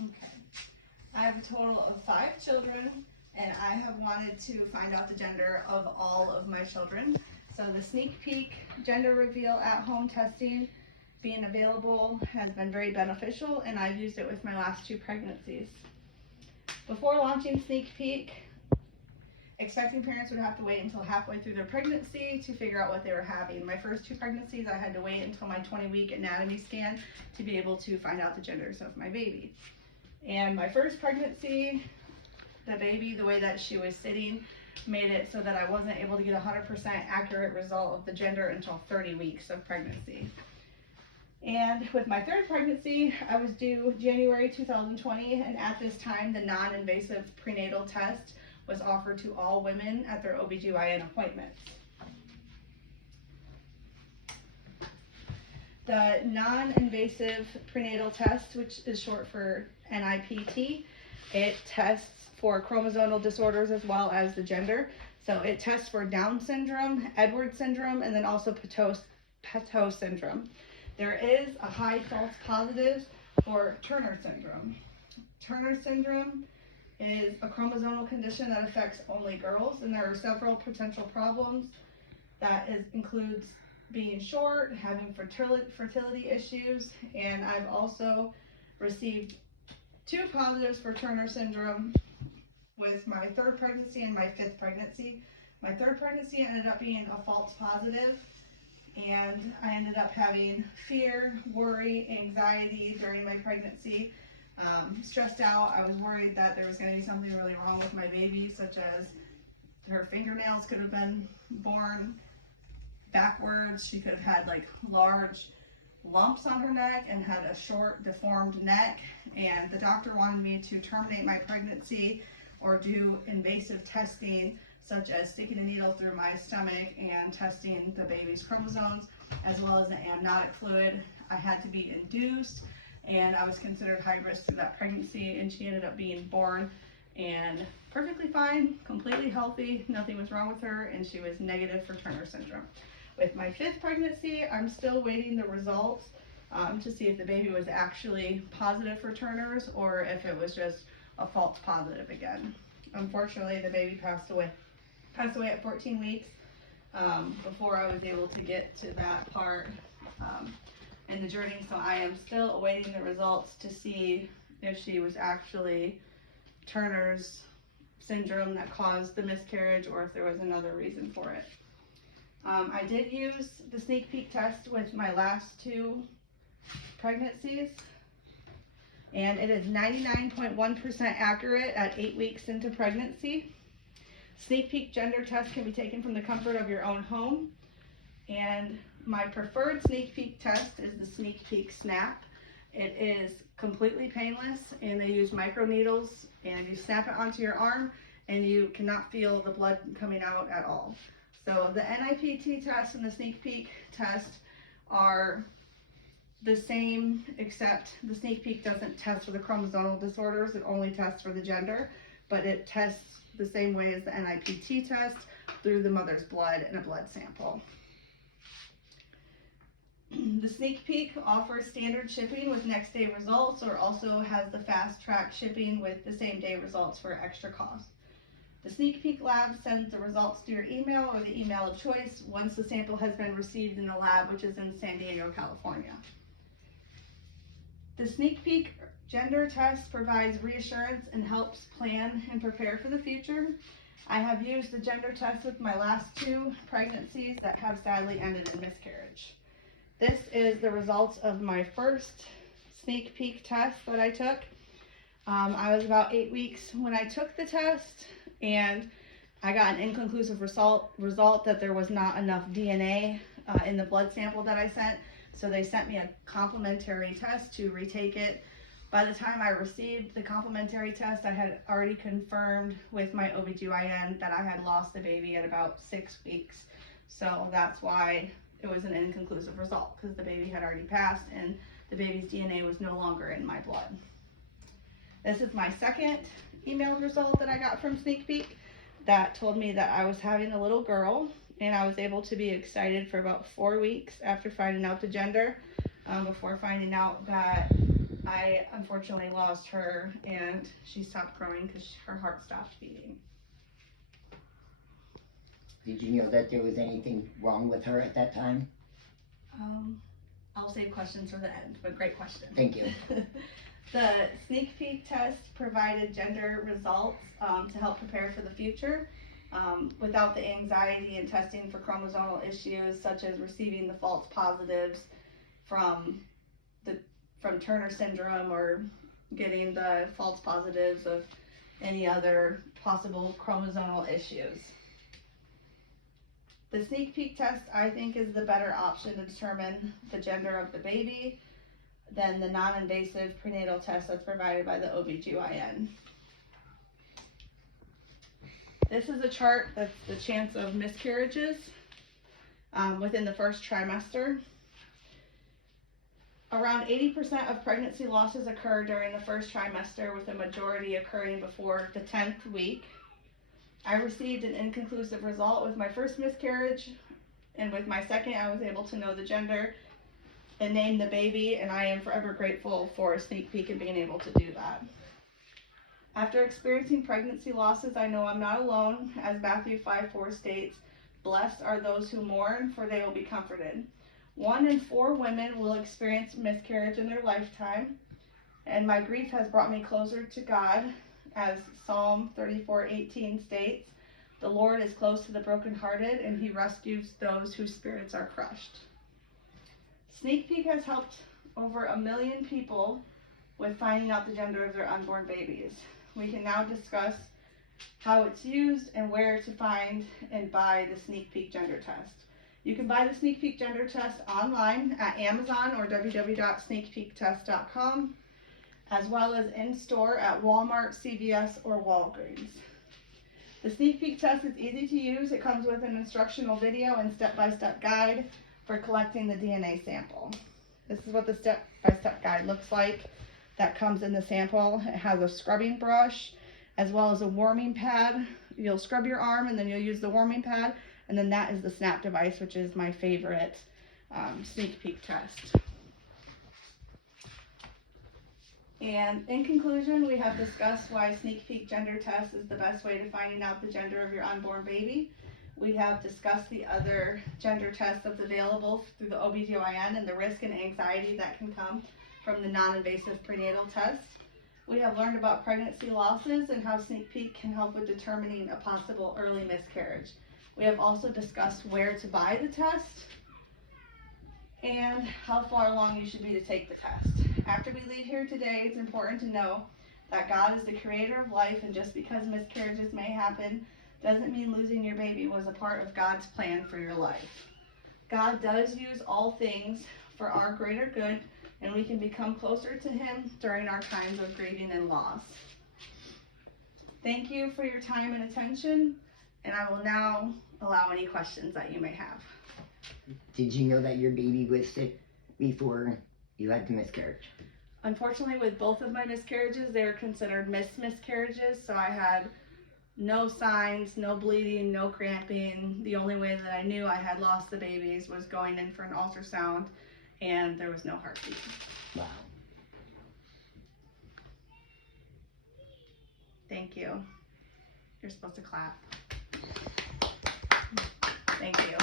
Okay. I have a total of 5 children, and I have wanted to find out the gender of all of my children. So the sneak peek gender reveal at home testing being available has been very beneficial, and I've used it with my last 2 pregnancies. Before launching sneak peek, expecting parents would have to wait until halfway through their pregnancy to figure out what they were having. My first 2 pregnancies, I had to wait until my 20-week anatomy scan to be able to find out the genders of my baby. And my first pregnancy, the baby, the way that she was sitting, made it so that I wasn't able to get a 100% accurate result of the gender until 30 weeks of pregnancy. And with my 3rd pregnancy, I was due January 2020, and at this time, the non-invasive prenatal test was offered to all women at their OBGYN appointments. The non-invasive prenatal test, which is short for NIPT, it tests for chromosomal disorders as well as the gender. So it tests for Down syndrome, Edwards syndrome, and then also Pateau syndrome. There is a high false positive for Turner syndrome. Turner syndrome is a chromosomal condition that affects only girls, and there are several potential problems. That includes being short, having fertility issues, and I've also received 2 positives for Turner syndrome with my 3rd pregnancy and my 5th pregnancy. My 3rd pregnancy ended up being a false positive, and I ended up having fear, worry, anxiety during my pregnancy. Stressed out. I was worried that there was going to be something really wrong with my baby, such as her fingernails could have been born backwards. She could have had like large lumps on her neck and had a short deformed neck, and the doctor wanted me to terminate my pregnancy or do invasive testing such as sticking a needle through my stomach and testing the baby's chromosomes as well as the amniotic fluid. I had to be induced, and I was considered high risk through that pregnancy, and she ended up being born and perfectly fine, completely healthy, nothing was wrong with her, and she was negative for Turner syndrome. With my 5th pregnancy, I'm still waiting the results to see if the baby was actually positive for Turner's or if it was just a false positive again. Unfortunately, the baby passed away at 14 weeks before I was able to get to that part in the journey, so I am still awaiting the results to see if she was actually Turner's syndrome that caused the miscarriage or if there was another reason for it. I did use the sneak peek test with my last 2 pregnancies, and it is 99.1% accurate at 8 weeks into pregnancy. Sneak peek gender test can be taken from the comfort of your own home, and my preferred sneak peek test is the Sneak Peek Snap. It is completely painless, and they use micro needles, and you snap it onto your arm and you cannot feel the blood coming out at all. So the NIPT test and the sneak peek test are the same, except the sneak peek doesn't test for the chromosomal disorders, it only tests for the gender, but it tests the same way as the NIPT test through the mother's blood and a blood sample. The sneak peek offers standard shipping with next day results, or also has the fast track shipping with the same day results for extra cost. The sneak peek lab sends the results to your email or the email of choice once the sample has been received in the lab, which is in San Diego, California. The sneak peek gender test provides reassurance and helps plan and prepare for the future. I have used the gender test with my last 2 pregnancies that have sadly ended in miscarriage. This is the results of my first sneak peek test that I took. I was about 8 weeks when I took the test, and I got an inconclusive result that there was not enough DNA in the blood sample that I sent. So they sent me a complementary test to retake it. By the time I received the complementary test, I had already confirmed with my OBGYN that I had lost the baby at about 6 weeks. So that's why it was an inconclusive result, because the baby had already passed and the baby's DNA was no longer in my blood. This is my second emailed result that I got from Sneak Peek that told me that I was having a little girl, and I was able to be excited for about 4 weeks after finding out the gender, before finding out that I unfortunately lost her and she stopped growing because her heart stopped beating. Did you know that there was anything wrong with her at that time? I'll save questions for the end, but great question. Thank you. The sneak peek test provided gender results to help prepare for the future without the anxiety and testing for chromosomal issues such as receiving the false positives from Turner syndrome or getting the false positives of any other possible chromosomal issues. The sneak peek test, I think, is the better option to determine the gender of the baby than the non-invasive prenatal test that's provided by the OBGYN. This is a chart that's the chance of miscarriages within the first trimester. Around 80% of pregnancy losses occur during the first trimester, with the majority occurring before the 10th week. I received an inconclusive result with my first miscarriage, and with my second, I was able to know the gender and name the baby, and I am forever grateful for a sneak peek and being able to do that. After experiencing pregnancy losses, I know I'm not alone, as Matthew 5:4 states, "Blessed are those who mourn, for they will be comforted." 1 in 4 women will experience miscarriage in their lifetime, and my grief has brought me closer to God, as Psalm 34:18 states, "The Lord is close to the brokenhearted, and he rescues those whose spirits are crushed." Sneak Peek has helped over 1 million people with finding out the gender of their unborn babies. We can now discuss how it's used and where to find and buy the Sneak Peek gender test. You can buy the Sneak Peek gender test online at Amazon or www.sneakpeektest.com, as well as in store at Walmart, CVS, or Walgreens. The Sneak Peek test is easy to use. It comes with an instructional video and step-by-step guide for collecting the DNA sample. This is what the step-by-step guide looks like. That comes in the sample. It has a scrubbing brush as well as a warming pad. You'll scrub your arm and then you'll use the warming pad, and then that is the snap device, which is my favorite Sneak Peek test. And in conclusion, we have discussed why Sneak Peek gender test is the best way to finding out the gender of your unborn baby. We have discussed the other gender tests that's available through the OBGYN and the risk and anxiety that can come from the non-invasive prenatal test. We have learned about pregnancy losses and how Sneak Peek can help with determining a possible early miscarriage. We have also discussed where to buy the test and how far along you should be to take the test. After we leave here today, it's important to know that God is the creator of life, and just because miscarriages may happen doesn't mean losing your baby was a part of God's plan for your life. God does use all things for our greater good, and we can become closer to Him during our times of grieving and loss. Thank you for your time and attention, and I will now allow any questions that you may have. Did you know that your baby was sick before you had the miscarriage? Unfortunately, with both of my miscarriages, they are considered miscarriages, so I had no signs, no bleeding, no cramping. The only way that I knew I had lost the babies was going in for an ultrasound, and there was no heartbeat. Wow. Thank you. You're supposed to clap. Thank you.